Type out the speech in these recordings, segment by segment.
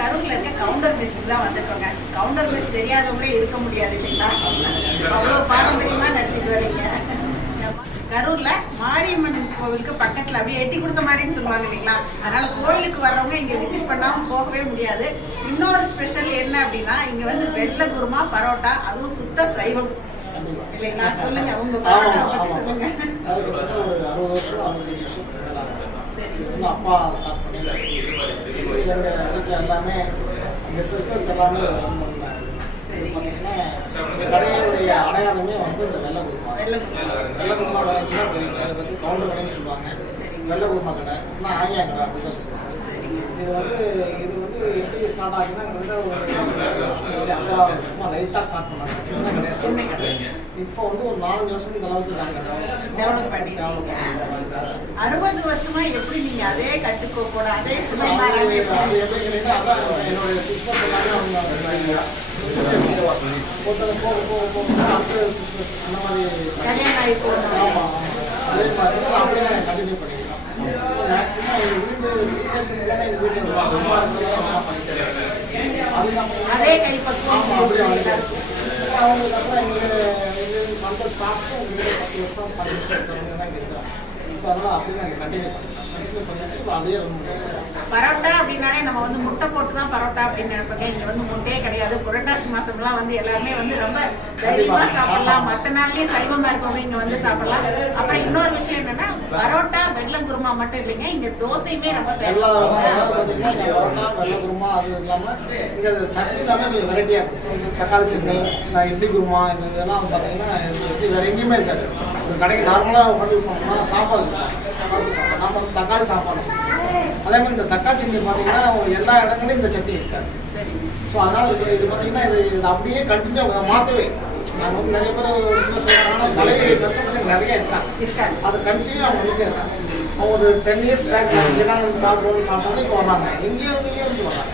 கரூர்ல இருக்க கவுண்டர் மெஸ்ஸுக்கு தான் வந்திருக்கோங்க. கவுண்டர் மெஸ் தெரியாதவங்களே இருக்க முடியாது இல்லைங்களா? அவ்வளோ பாரம்பரியமா நடத்திட்டு வரீங்க. கரூர்ல மாரியம்மன் கோவிலுக்கு பக்கத்துல அப்படியே எட்டி கொடுத்த மாதிரின்னு சொல்லுவாங்க இல்லைங்களா? அதனால கோயிலுக்கு வர்றவங்க இங்க விசிட் பண்ணாம போகவே முடியாது. இன்னொரு ஸ்பெஷல் என்ன அப்படின்னா இங்க வந்து வெள்ளை குருமா பரோட்டா அதுவும் சுத்த சைவம். இல்லைங்களா? சொல்லுங்க உங்க பரோட்டா பத்தி சொல்லுங்க. அது கிட்டத்தட்ட ஒரு அறுபது வருஷம் அறுபத்தஞ்சு ஆகுது. சரி. அப்பா ஸ்டார்ட் பண்ணி எங்கள் வீட்டில் எல்லாமே எங்கள் சிஸ்டர்ஸ் எல்லாமே ரன் பண்ணாங்க. பார்த்தீங்கன்னா இந்த கடையுடைய அடையாளமே வந்து இந்த வெள்ளை குருமா. வெள்ளை குருமா. கடை தான் தெரியும் கவுண்டர் கடைன்னு சொல்லுவாங்க. வெள்ளை குருமா கடை. இல்லை ஆயா கடை அப்படி தான் சொல்லுவாங்க இது வந்து எப்படி ஸ்டார்ட் ஆகுதுன்னா கிட்டத்தட்ட சும்மா லைட்டாக ஸ்டார்ட் பண்ணாங்க சின்ன கடை சின்ன கடை. இப்போ வந்து ஒரு நாலஞ்சு வருஷம் இந்த அளவுக்கு நாங்கள் டெவலப் பண்ணிட்டீங்க அறுபது வருஷமா எப்படி நீங்க அதே கட்டுக்கோப்போட அதே எப்படி அதான் எல்லாமே அவங்க இருந்தாங்க. ஒருத்தங்க போக போக போக அடுத்த அந்த மாதிரி கல்யாணம் ஆகி போகணும். அதே மாதிரி அப்படியே அதே கைப்பக்குவம் அப்படியே வந்து அவங்களுக்கு அப்புறம் ஸ்டாஃப்ஸும் பத்து வருஷம் பதினஞ்சு வருஷம் அப்படியே நாங்கள் கண்டினியூ பண்ணுறோம் பரோட்டா அப்படின்னாலே நம்ம வந்து முட்டை போட்டு தான் பரோட்டா அப்படின்னு நினைப்பாங்க. இங்க வந்து முட்டையே கிடையாது. புரட்டாசி மாசம்லாம் வந்து எல்லாருமே வந்து ரொம்ப தைரியமா சாப்பிடலாம். மற்ற நாள்லயும் சைவமா இருக்கவங்க இங்க வந்து சாப்பிடலாம். அப்புறம் இன்னொரு விஷயம் என்னன்னா பரோட்டா வெள்ளம் குருமா மட்டும் இல்லைங்க. இங்க தோசையுமே ரொம்ப பரோட்டா வெள்ளை குருமா அது இல்லாமல் இங்கே சட்னி எல்லாமே கொஞ்சம் வெரைட்டியாக இருக்கும் தக்காளி சட்னி இட்லி குருமா இந்த இதெல்லாம் பார்த்தீங்கன்னா இது வேறு எங்கேயுமே இருக்காது. ஒரு கடைக்கு நார்மலாக உட்காந்து போனோம்னா சாப்பாடு நம்ம தக்காளி சாப்பாடு. அதே மாதிரி இந்த தக்காளி சட்னி பார்த்தீங்கன்னா எல்லா இடங்களையும் இந்த சட்னி இருக்காது. சரி ஸோ அதனால் இது இது பார்த்தீங்கன்னா இது இது அப்படியே கண்டினியூ மாற்றவே நாங்கள் வந்து நிறைய பேர் ஒரு சில சொல்கிறாங்க பழைய கஸ்டமர்ஸ் நிறைய இருக்காங்க. அது கண்டினியூ அவங்க வந்துட்டே இருக்காங்க. அவங்க ஒரு டென் இயர்ஸ் பேக் இங்கெல்லாம் வந்து சாப்பிடுவோம் சாப்பிட்டாங்க இப்போ வர்றாங்க. எங்கேயோ இருந்து வர்றாங்க.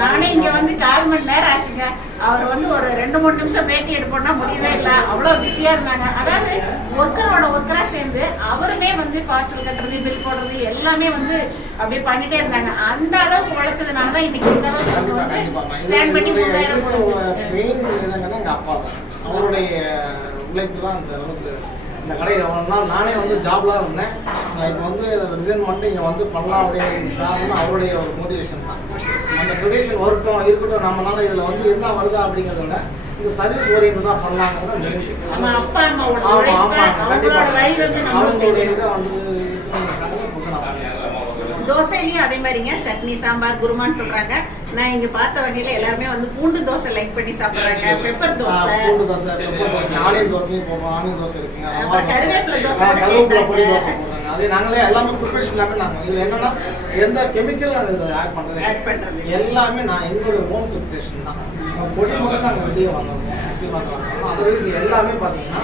நானே இங்க வந்து கால் மணி நேரம் ஆச்சுங்க. அவர் வந்து ஒரு ரெண்டு மூணு நிமிஷம் பேட்டி எடுப்போம்னா முடியவே இல்லை. அவ்வளோ பிஸியா இருந்தாங்க. அதாவது ஒர்க்கரோட ஒர்க்கரா சேர்ந்து அவருமே வந்து பார்சல் கட்டுறது பில் போடுறது எல்லாமே வந்து அப்படியே பண்ணிட்டே இருந்தாங்க. அந்த அளவுக்கு உழைச்சதுனால தான் இன்னைக்கு இந்த அளவுக்கு வந்து. ஸ்டாண்ட் பண்ணி மூவாயிரம் அப்பா அவருடைய உழைப்பு தான் இந்த அளவுக்கு இந்த கடை நாள் நானே வந்து ஜாப்லாம் இருந்தேன். நான் இப்போ வந்து ரிசைன் பண்ணிட்டு இங்கே வந்து பண்ணலாம் அப்படிங்கிற காரணம் அவருடைய ஒரு மோட்டிவேஷன் தான். அந்த ட்ரெடிஷன் வரட்டும் இருக்கட்டும் நம்மளால இதில் வந்து என்ன வருதா அப்படிங்கிறத விட இந்த சர்வீஸ் ஓரியன்டாக பண்ணலாங்கிறது அப்பா அம்மாவோட அவங்களுடைய. இதை வந்து. தோசையிலயும் அதே மாதிரிங்க. சட்னி சாம்பார் குருமான்னு சொல்றாங்க. நான் இங்க பார்த்த வகையில எல்லாருமே வந்து பூண்டு தோசை லைக் பண்ணி சாப்பிடுறாங்க. பெப்பர் தோசை. பூண்டு தோசை பெப்பர் தோசை. ஆனியன் தோசையும் போடுறோம் ஆனியன் தோசை இருக்குங்க. கருவேப்பிலை தோசை கருவேப்பிலை பொடி. தோசை போடுறாங்க. அதே நாங்களே எல்லாமே ப்ரிப்பரேஷன் எல்லாமே நாங்கள் இதில் என்னன்னா எந்த கெமிக்கல் இதில் ஆட் பண்ணுறது Add பண்றது. எல்லாமே நான் எங்களுடைய ஓன் ப்ரிப்பரேஷன் தான். பொடி மட்டும் நாங்கள் வெளியே வாங்குறோம் சக்தி மாத்திரம் வாங்குறோம் அதர்வைஸ் எல்லாமே பார்த்தீங்கன்னா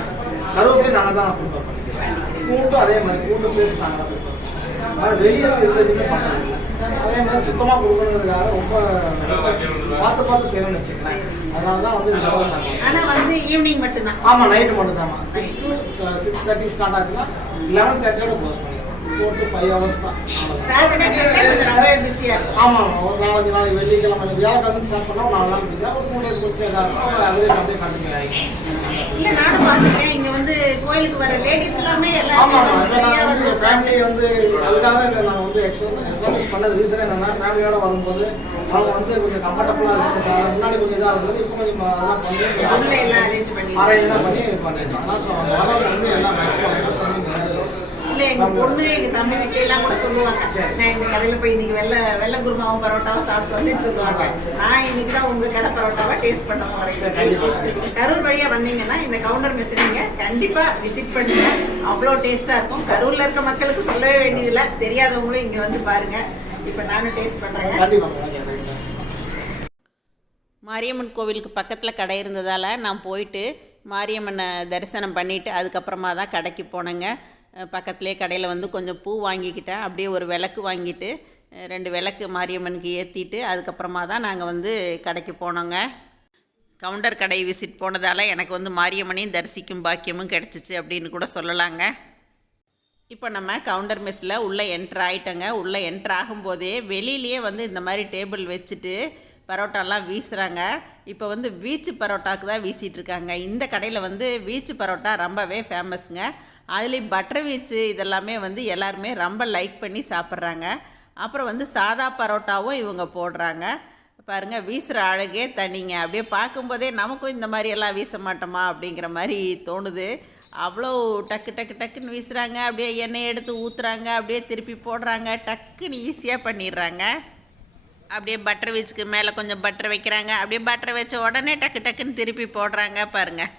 கருவேப்பிலை நாங்கள் தான் ப்ரிப்பேர் பண்ணிக்கிறோம். பூண்டும் அதே மாதிரி பூண்டு பேஸ்ட் நாங்கள் தான் ப்ரிப்பேர் பண்ணுறோம் அதனால் வெளியே எந்த இதுவுமே பண்ணுறது இல்லை. அதே மாதிரி சுத்தமாக கொடுக்கணுங்கிறதுக்காக ரொம்ப பார்த்து பார்த்து செய்யணும்னு வச்சுக்கலாம் அதனால தான் வந்து இந்த அளவு நாங்கள் ஆனா வந்து ஈவினிங் மட்டும்தான். ஆமா நைட்டு மட்டும் தான் six to six thirty start ஆச்சுன்னா eleven தேர்ட்டியோட close four to five hours தான். சாட்டர்டே சண்டே கொஞ்சம் ரொம்பவே பிஸியா இருக்கும். ஆமா ஒரு நாலஞ்சு நாளைக்கு வெள்ளிக்கிழமை வியாழக்கிழமை ஸ்டார்ட் பண்ணா ஒரு நாலு நாள் பிஸியாக ஒரு டூ டேஸ் கொஞ்சம் இதாக இருக்கும். அப்புறம் அதுவே அப்படியே கண்டினியூ ஆகி இல்ல நானும் பார்த்திருக்கேன். இங்க வந்து கோயிலுக்கு வர லேடிஸ் எல்லாமே ஆமா எல்லாரும் ஆமா இப்போ நான் வந்து ஃபேமிலி வந்து அதுக்காக இதை நான் வந்து எக்ஸ்பீரியன்ஸ் பண்ணது. ரீசன் என்னன்னா ஃபேமிலியோட வரும்போது அவங்க வந்து கொஞ்சம் கம்ஃபர்டபுளாக இருக்கும் முன்னாடி கொஞ்சம் இதாக இருந்தது இப்போ கொஞ்சம் அதெல்லாம் பண்ணி எல்லாம் அரேஞ்ச் பண்ணி அரேஞ்ச்லாம் பண்ணி இது பண்ணிருக்காங்க ஸோ வரவங்க வந்து எல்லாம் மேக்ஸிமம் இல்ல எங்க பொண்ணு எங்க தம்பி வீட்டுல எல்லாம் கூட சொல்லுவாங்க. நான் இந்த கடையில போய் இன்னைக்கு வெள்ள வெள்ள குருமாவும் பரோட்டாவும் சாப்பிட்டு வந்து சொல்லுவாங்க. நான் இன்னைக்கு தான் உங்க கடை பரோட்டாவை டேஸ்ட் பண்ண. போறேன். கரூர் வழியா வந்தீங்கன்னா இந்த கவுண்டர் மெஸ் நீங்க கண்டிப்பா விசிட் பண்ணுங்க. அவ்வளோ டேஸ்டா இருக்கும். கரூர்ல இருக்க மக்களுக்கு சொல்லவே வேண்டியதில்லை. தெரியாதவங்களும் இங்க வந்து பாருங்க. இப்ப நானும் டேஸ்ட் கண்டிப்பாக ஓகே மாரியம்மன் கோவிலுக்கு பக்கத்தில் கடை இருந்ததால் நான் போயிட்டு மாரியம்மனை தரிசனம் பண்ணிவிட்டு அதுக்கப்புறமா தான் கடைக்கு போனேங்க. பக்கத்துலேயே கடையில் வந்து கொஞ்சம் பூ வாங்கிக்கிட்டேன் அப்படியே ஒரு விளக்கு வாங்கிட்டு ரெண்டு விளக்கு மாரியம்மனுக்கு ஏற்றிட்டு அதுக்கப்புறமா தான் நாங்கள் வந்து கடைக்கு போனோங்க. கவுண்டர் கடை விசிட் போனதால் எனக்கு வந்து மாரியம்மனையும் தரிசிக்கும் பாக்கியமும் கிடச்சிச்சு அப்படின்னு கூட சொல்லலாங்க. இப்போ நம்ம கவுண்டர் மெஸ்ஸில் உள்ளே என்ட்ரு ஆகிட்டோங்க உள்ளே என்ட்ரு ஆகும்போதே வெளியிலேயே வந்து இந்த மாதிரி டேபிள் வச்சுட்டு பரோட்டாலாம் வீசுகிறாங்க இப்போ வந்து வீச்சு பரோட்டாக்கு தான் வீசிட்டு இருக்காங்க இந்த கடையில் வந்து வீச்சு பரோட்டா ரொம்பவே ஃபேமஸ்ங்க. அதுலேயும் பட்டர் வீச்சு இதெல்லாமே வந்து எல்லாருமே ரொம்ப லைக் பண்ணி சாப்பிட்றாங்க. அப்புறம் வந்து சாதா பரோட்டாவும் இவங்க போடுறாங்க. பாருங்கள் வீசுகிற அழகே தனிங்க. அப்படியே பார்க்கும்போதே நமக்கும் இந்த மாதிரி எல்லாம் வீச மாட்டோமா அப்படிங்கிற மாதிரி தோணுது. அவ்வளோ டக்கு டக்கு டக்குன்னு வீசுகிறாங்க அப்படியே எண்ணெய் எடுத்து ஊற்றுறாங்க அப்படியே திருப்பி போடுறாங்க. டக்குன்னு ஈஸியாக பண்ணிடுறாங்க. அப்படியே பட்டர் வீச்சுக்கு மேலே கொஞ்சம் பட்டர் வைக்கிறாங்க. அப்படியே பட்டர் வச்ச உடனே டக்கு டக்குன்னு திருப்பி போடுறாங்க பாருங்கள்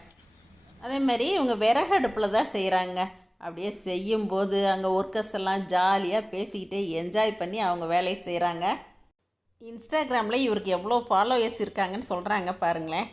அதே மாதிரி இவங்க விறகு அடுப்பில் தான் செய்கிறாங்க அப்படியே செய்யும்போது அங்கே ஒர்க்கர்ஸ் எல்லாம் ஜாலியாக பேசிக்கிட்டே என்ஜாய் பண்ணி அவங்க வேலையை செய்கிறாங்க இன்ஸ்டாகிராமில் இவருக்கு எவ்வளோ ஃபாலோயர்ஸ் இருக்காங்கன்னு சொல்கிறாங்க பாருங்களேன்.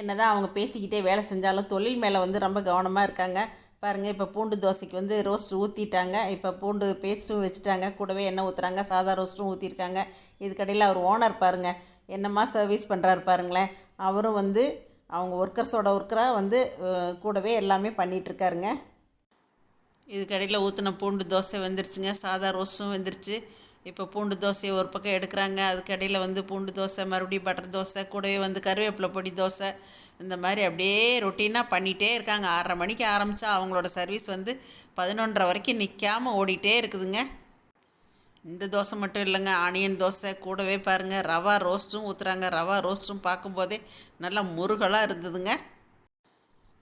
என்னதான் அவங்க பேசிக்கிட்டே வேலை செஞ்சாலும் தொழில் மேலே வந்து ரொம்ப கவனமாக இருக்காங்க. பாருங்கள் இப்போ பூண்டு தோசைக்கு வந்து ரோஸ்ட் ஊற்றிட்டாங்க இப்போ பூண்டு பேஸ்ட்டும் வச்சுட்டாங்க. கூடவே எண்ணெய் ஊற்றுறாங்க சாதா ரோஸ்ட்டும் ஊற்றிருக்காங்க இதுக்கடையில் அவர் ஓனர் பாருங்கள் என்னம்மா சர்வீஸ் பண்ணுறாரு பாருங்களேன். அவரும் வந்து அவங்க ஒர்க்கர்ஸோட ஒர்க்கராக வந்து கூடவே எல்லாமே பண்ணிகிட்ருக்காருங்க இதுக்கடையில் ஊற்றின பூண்டு தோசை வந்துருச்சுங்க. சாதா ரோஸ்ட்டும் வந்துருச்சு. இப்போ பூண்டு தோசையை ஒரு பக்கம் எடுக்கிறாங்க அதுக்கடையில் வந்து பூண்டு தோசை மறுபடியும் பட்டர் தோசை கூடவே வந்து கருவேப்பிலை பொடி தோசை இந்த மாதிரி அப்படியே ரொட்டீனாக பண்ணிகிட்டே இருக்காங்க. ஆறரை மணிக்கு ஆரம்பித்தா அவங்களோட சர்வீஸ் வந்து பதினொன்றரை வரைக்கும் நிற்காமல் ஓடிட்டே இருக்குதுங்க. இந்த தோசை மட்டும் இல்லைங்க ஆனியன் தோசை கூடவே பாருங்கள் ரவா ரோஸ்ட்டும் ஊற்றுறாங்க ரவா ரோஸ்ட்டும் பார்க்கும்போதே நல்லா முருகலாக இருந்ததுங்க.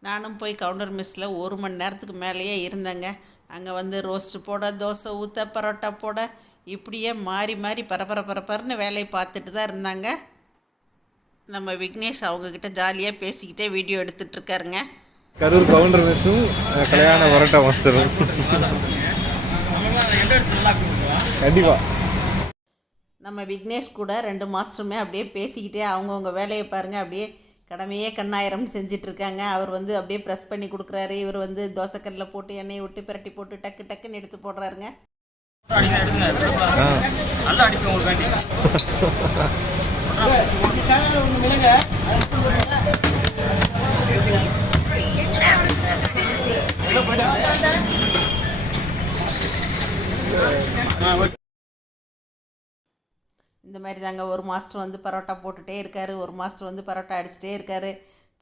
நானும் போய் கவுண்டர் மிஸ்ஸில் ஒரு மணி நேரத்துக்கு மேலேயே இருந்தேங்க. அங்கே வந்து ரோஸ்ட்டு போட தோசை ஊற்ற பரோட்டா போட இப்படியே மாறி மாறி பரபர பரபரன்னு வேலையை பார்த்துட்டு தான் இருந்தாங்க. நம்ம விக்னேஷ் அவங்கக்கிட்ட ஜாலியாக பேசிக்கிட்டே வீடியோ எடுத்துட்டு இருக்காருங்க. கரூர் கவுண்டர் மெஸ்ஸும் கல்யாண பரோட்டா மாஸ்டரும் கண்டிப்பாக நம்ம விக்னேஷ் கூட ரெண்டு மாஸ்டருமே அப்படியே பேசிக்கிட்டே அவங்கவுங்க வேலையை பாருங்கள் அப்படியே கடமையே கண்ணாயிரம் செஞ்சுட்டு இருக்காங்க அவர் வந்து அப்படியே ப்ரெஸ் பண்ணி கொடுக்குறாரு. இவர் வந்து தோசைக்கல்லில் போட்டு எண்ணெயை விட்டு பிரட்டி போட்டு டக்கு டக்குன்னு எடுத்து போடுறாருங்க. நல்லா அடிப்பேன் இந்த மாதிரி தாங்க. ஒரு மாஸ்டர் வந்து பரோட்டா போட்டுகிட்டே இருக்காரு. ஒரு மாஸ்டர் வந்து பரோட்டா அடிச்சுட்டே இருக்காரு.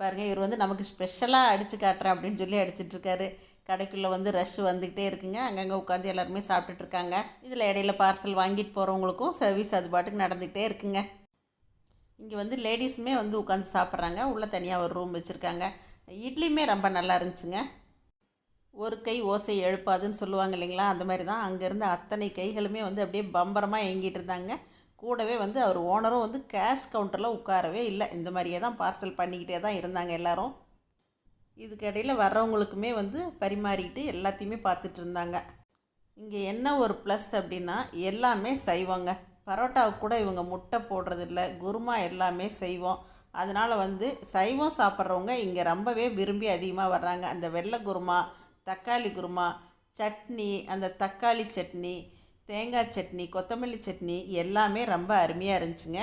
பாருங்கள் இவர் வந்து நமக்கு ஸ்பெஷலாக அடித்து காட்டுறேன் அப்படின்னு சொல்லி அடிச்சிட்ருக்காரு கடைக்குள்ளே வந்து ரஷ் வந்துக்கிட்டே இருக்குங்க. அங்கங்கே உட்காந்து எல்லாருமே சாப்பிட்டுட்ருக்காங்க இதில் இடையில பார்சல் வாங்கிட்டு போகிறவங்களுக்கும் சர்வீஸ் அது பாட்டுக்கு நடந்துக்கிட்டே இருக்குங்க. இங்கே வந்து லேடிஸுமே வந்து உட்காந்து சாப்பிட்றாங்க. உள்ளே தனியாக ஒரு ரூம் வச்சுருக்காங்க. இட்லியுமே ரொம்ப நல்லா இருந்துச்சுங்க. ஒரு கை ஓசை எழுப்பாதுன்னு சொல்லுவாங்க இல்லைங்களா? அந்த மாதிரி தான் அங்கேருந்து அத்தனை கைகளுமே வந்து அப்படியே பம்பரமாக இயங்கிட்டு இருந்தாங்க. கூடவே வந்து அவர் ஓனரும் வந்து கேஷ் கவுண்டரில் உட்காரவே இல்லை. இந்த மாதிரியே தான் பார்சல் பண்ணிக்கிட்டே தான் இருந்தாங்க எல்லாரும். இதுக்கடையில் வர்றவங்களுக்குமே வந்து பரிமாறிக்கிட்டு எல்லாத்தையுமே பார்த்துட்டு இருந்தாங்க. இங்கே என்ன ஒரு ப்ளஸ் அப்படின்னா எல்லாமே செய்வோங்க. பரோட்டாவுக்கு கூட இவங்க முட்டை போடுறதில்ல. குருமா எல்லாமே செய்வோம். அதனால் வந்து சைவம் சாப்பிட்றவங்க இங்கே ரொம்பவே விரும்பி அதிகமாக வர்றாங்க. அந்த வெள்ளை குருமா தக்காளி குருமா சட்னி அந்த தக்காளி சட்னி தேங்காய் சட்னி கொத்தமல்லி சட்னி எல்லாமே ரொம்ப அருமையாக இருந்துச்சுங்க.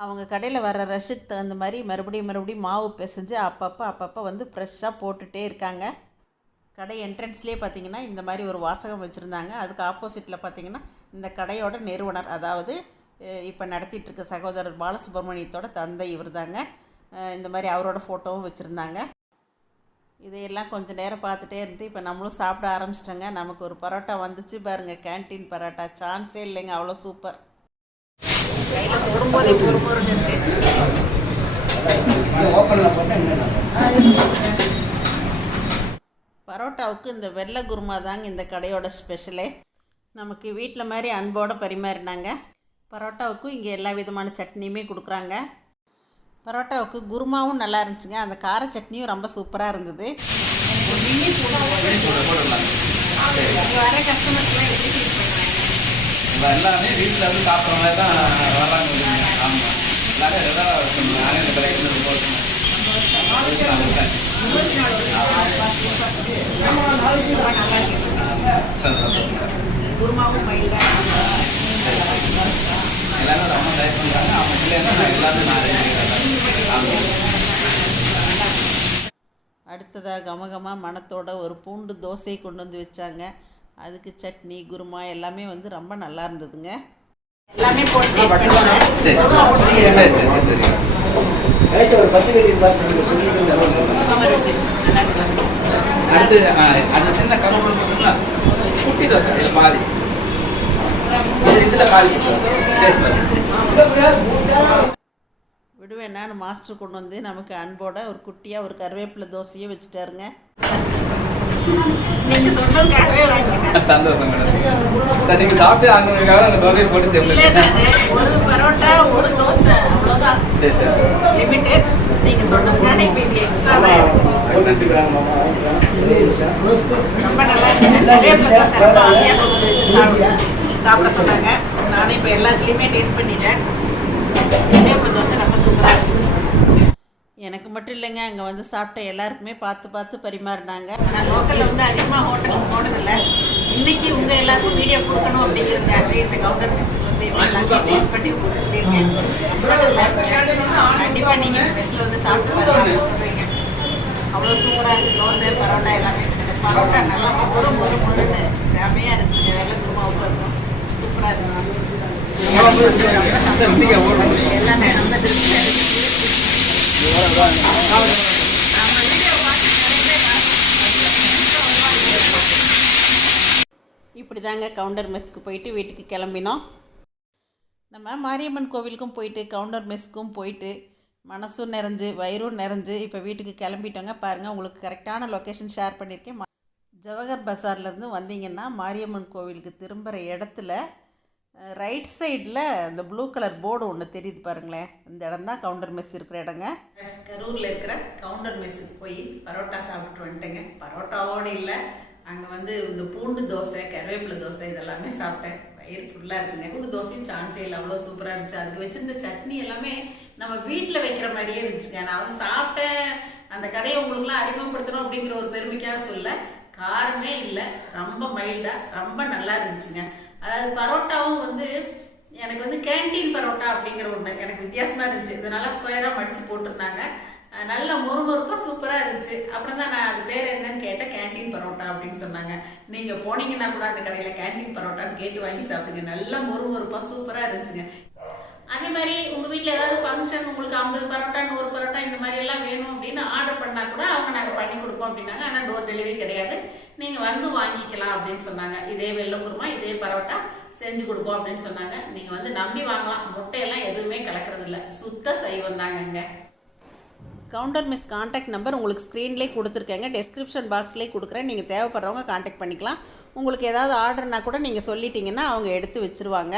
அவங்க கடையில் வர ரஷ்ஷுக்கு தகுந்த மாதிரி மறுபடியும் மறுபடியும் மாவு பிசைஞ்சு அப்பப்போ அப்பப்போ வந்து ஃப்ரெஷ்ஷாக போட்டுகிட்டே இருக்காங்க. கடை என்ட்ரன்ஸ்லேயே பார்த்தீங்கன்னா இந்த மாதிரி ஒரு வாசகம் வச்சுருந்தாங்க. அதுக்கு ஆப்போசிட்டில் பார்த்தீங்கன்னா இந்த கடையோட நிறுவனர் அதாவது இப்போ நடத்திட்டுருக்க சகோதரர் பாலசுப்ரமணியத்தோட தந்தை இவர் தாங்க இந்த மாதிரி அவரோட ஃபோட்டோவும் வச்சுருந்தாங்க. இதையெல்லாம் கொஞ்சம் நேரம் பார்த்துட்டே இருந்துட்டு இப்போ நம்மளும் சாப்பிட ஆரம்பிச்சிட்டோங்க. நமக்கு ஒரு பரோட்டா வந்துச்சு பாருங்கள் கேன்டீன் பரோட்டா. சான்ஸே இல்லைங்க. அவ்வளோ சூப்பர் பரோட்டாவுக்கு இந்த வெள்ளை குருமா தாங்க இந்த கடையோட ஸ்பெஷலே நமக்கு வீட்டில் மாதிரி அன்போடு பரிமாறினாங்க. பரோட்டாவுக்கும் இங்கே எல்லா விதமான சட்னியுமே கொடுக்குறாங்க. பரோட்டாவுக்கு குருமாவும் நல்லா இருந்துச்சுங்க. அந்த கார சட்னியும் ரொம்ப சூப்பராக இருந்தது. வர கஸ்டமர்ஸ்லாம் எப்படி ஃபீல் பண்ணுறாங்க எல்லாமே வீட்டில் சாப்பிட்ற மாதிரி தான் வர்றாங்க. ஆமாம் ரெகுலராக நானே இந்த கடைக்கு ரொம்ப குருமாவும் எல்லாரும் ரொம்ப ட்ரை பண்ணுறாங்க அவங்க பிள்ளைங்க நான் நான் அடுத்ததாக கமகமா மணத்தோட ஒரு பூண்டு தோசை கொண்டு வந்து வச்சாங்க. அதுக்கு சட்னி குருமா எல்லாமே வந்து ரொம்ப நல்லா இருந்ததுங்க. எல்லாமே அடுத்து அது சின்ன குட்டி தோசை இது இதில் பாதி. விடுவேனான்னு மாஸ்டர் கொண்டு வந்து நமக்கு அன்போட ஒரு குட்டியாக ஒரு கருவேப்பிலை தோசையை வச்சுட்டாருங்க. சந்தோஷம் மேடம். நீங்கள் சாப்பிட்டு ஆகணுங்கிறதுக்காக அந்த தோசையை போட்டு சாப்பிட. சொன்னாங்க. நானே இப்ப எல்லாத்துலயுமே டேஸ்ட் பண்ணிட்டேன். எனக்கு மட்டும் இல்லைங்க அங்கே வந்து சாப்பிட்ட எல்லாருக்குமே பார்த்து பார்த்து பரிமாறினாங்க. நான் லோக்கல்ல வந்து அதிகமா ஹோட்டலுக்கு போனதில்ல. இன்னைக்கு உங்க எல்லாருக்கும் வீடியோ கொடுக்கணும் அப்படிங்கிறதுக்காகவே இந்த கவுண்டர் மெஸ்ஸுக்கு வந்து எல்லாத்தையும் டேஸ்ட் பண்ணி உங்களுக்கு சொல்லியிருக்கேன். ரொம்ப நல்லா இருக்கு. கண்டிப்பா நீங்க இந்த மெஸ்ல வந்து சாப்பிட்டு பாருங்க சொல்றீங்க. அவ்வளோ சூப்பரா இருக்கு. தோசை பரோட்டா எல்லாமே பரோட்டா நல்லா மொறு மொறு மொறுன்னு செமையா இருந்துச்சு வெள்ளை குருமாவுக்கு இருக்கும் சூப்பரா இருந்துச்சு இப்படிதாங்க இப்படி தாங்க கவுண்டர் மெஸ்க்கு போயிட்டு வீட்டுக்கு கிளம்பினோம். நம்ம மாரியம்மன் கோவிலுக்கும் போயிட்டு கவுண்டர் மெஸ்க்கும் போயிட்டு மனசும் நிறைஞ்சு வயிறும் நிறைஞ்சு இப்போ வீட்டுக்கு கிளம்பிட்டோங்க. பாருங்கள் உங்களுக்கு கரெக்டான லொக்கேஷன் ஷேர் பண்ணியிருக்கேன். ஜவஹர் பஸார்லேருந்து வந்தீங்கன்னா மாரியம்மன் கோவிலுக்கு திரும்புகிற இடத்துல ரைட் சைடில் இந்த ப்ளூ கலர் போர்டு ஒன்று தெரியுது பாருங்களேன். இந்த இடம் தான் கவுண்டர் மெஸ் இருக்கிற இடங்க. கரூரில் இருக்கிற கவுண்டர் மெஸ்ஸுக்கு போய் பரோட்டா சாப்பிட்டு வந்துட்டேங்க. பரோட்டாவோடு இல்லை அங்கே வந்து இந்த பூண்டு தோசை கருவேப்பிலை தோசை இதெல்லாமே சாப்பிட்டேன். வயிறு ஃபுல்லாக இருக்குங்க. பூண்டு தோசையும் சான்ஸே இல்லை. அவ்வளோ சூப்பராக இருந்துச்சு. அதுக்கு வச்சிருந்த சட்னி எல்லாமே நம்ம வீட்டில் வைக்கிற மாதிரியே இருந்துச்சுங்க. நான் வந்து சாப்பிட்டேன். அந்த கடையை உங்களுக்குலாம் அறிமுகப்படுத்தணும் அப்படிங்கிற ஒரு பெருமைக்காக சொல்ல காரமே இல்லை. ரொம்ப மைல்டாக ரொம்ப நல்லா இருந்துச்சுங்க. அதாவது பரோட்டாவும் வந்து எனக்கு வந்து கேண்டீன் பரோட்டா அப்படிங்கிற ஒன்று எனக்கு வித்தியாசமாக இருந்துச்சு. இது நல்லா ஸ்கொயராக மடித்து போட்டிருந்தாங்க. நல்ல மொறுமொறுப்பாக சூப்பராக இருந்துச்சு. அப்புறம் தான் நான் அது பேர் என்னன்னு கேட்டேன் கேண்டீன் பரோட்டா அப்படின்னு சொன்னாங்க. நீங்கள் போனீங்கன்னா கூட அந்த கடையில் கேண்டீன் பரோட்டான்னு கேட்டு வாங்கி சாப்பிடுங்க. நல்லா மொறுமொறுப்பாக சூப்பராக இருந்துச்சுங்க. அதே மாதிரி உங்கள் வீட்டில் ஏதாவது ஃபங்க்ஷன் உங்களுக்கு ஐம்பது பரோட்டா நூறு பரோட்டா இந்த மாதிரி எல்லாம் வேணும் அப்படின்னு ஆர்டர் பண்ணால் கூட அவங்க நாங்கள் பண்ணி கொடுப்போம் அப்படின்னாங்க. ஆனால் டோர் டெலிவரி கிடையாது. நீங்கள் வந்து வாங்கிக்கலாம் அப்படின்னு சொன்னாங்க. இதே வெள்ளை குருமா இதே பரோட்டா செஞ்சு கொடுப்போம் அப்படின்னு சொன்னாங்க. நீங்கள் வந்து நம்பி வாங்கலாம். முட்டையெல்லாம் எதுவுமே கலக்கிறது சுத்த சைவம் தாங்கங்க கவுண்டர் மிஸ் காண்டாக்ட் நம்பர் உங்களுக்கு ஸ்க்ரீன்லேயே கொடுத்துருக்கேங்க. டெஸ்கிரிப்ஷன் பாக்ஸ்லேயே கொடுக்குறேன். நீங்கள் தேவைப்படுறவங்க காண்டாக்ட் பண்ணிக்கலாம். உங்களுக்கு ஏதாவது ஆர்டர்னா கூட நீங்கள் சொல்லிட்டீங்கன்னா அவங்க எடுத்து வச்சுருவாங்க.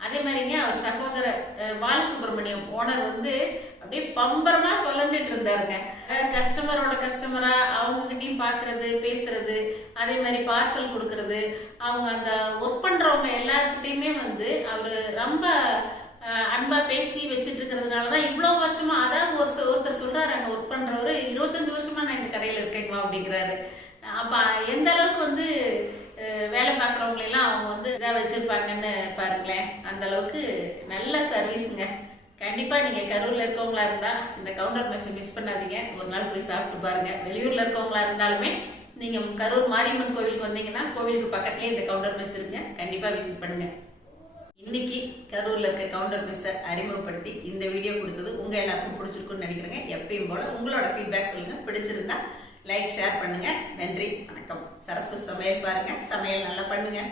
அதே மாதிரிங்க அவர் சகோதரர் பாலசுப்ரமணியம் ஓனர் வந்து அப்படியே பம்பரமா சொல்லண்டுட்டு இருந்தாருங்க. கஸ்டமரோட கஸ்டமரா அவங்ககிட்டயும் பாக்குறது பேசுறது அதே மாதிரி பார்சல் கொடுக்கறது அவங்க அந்த ஒர்க் பண்றவங்க எல்லாருக்கிட்டையுமே வந்து அவர் ரொம்ப அன்பா பேசி வச்சுட்டு இருக்கிறதுனால தான் இவ்வளோ வருஷமா அதாவது ஒரு ஒருத்தர் சொல்றாரு அங்கே ஒர்க் பண்றவரு இருபத்தஞ்சு வருஷமா நான் இந்த கடையில் இருக்கேன்மா அப்படிங்கிறாரு. அப்ப எந்த அளவுக்கு வந்து வேலை பார்க்குறவங்களெல்லாம் அவங்க வந்து இதாக வச்சுருப்பாங்கன்னு பாருங்களேன். அந்த அளவுக்கு நல்ல சர்வீஸுங்க கண்டிப்பாக நீங்கள் கரூரில் இருக்கவங்களா இருந்தால் இந்த கவுண்டர் மெஸ்ஸை மிஸ் பண்ணாதீங்க. ஒரு நாள் போய் சாப்பிட்டு பாருங்க. வெளியூரில் இருக்கவங்களா இருந்தாலுமே நீங்கள் கரூர் மாரியம்மன் கோவிலுக்கு வந்தீங்கன்னா கோவிலுக்கு பக்கத்துலேயே இந்த கவுண்டர் மெஸ் இருக்குங்க கண்டிப்பாக விசிட் பண்ணுங்கள் இன்னைக்கு கரூரில் இருக்க கவுண்டர் மெஸ்ஸை அறிமுகப்படுத்தி இந்த வீடியோ கொடுத்தது உங்கள் எல்லாருக்கும் பிடிச்சிருக்குன்னு நினைக்கிறேங்க. எப்பயும் போல் உங்களோட ஃபீட்பேக் சொல்லுங்கள் பிடிச்சிருந்தா லைக் ஷேர் பண்ணுங்கள் நன்றி. வணக்கம். சரஸ்வ சமையல் பாருங்கள் சமையல் நல்லா பண்ணுங்கள்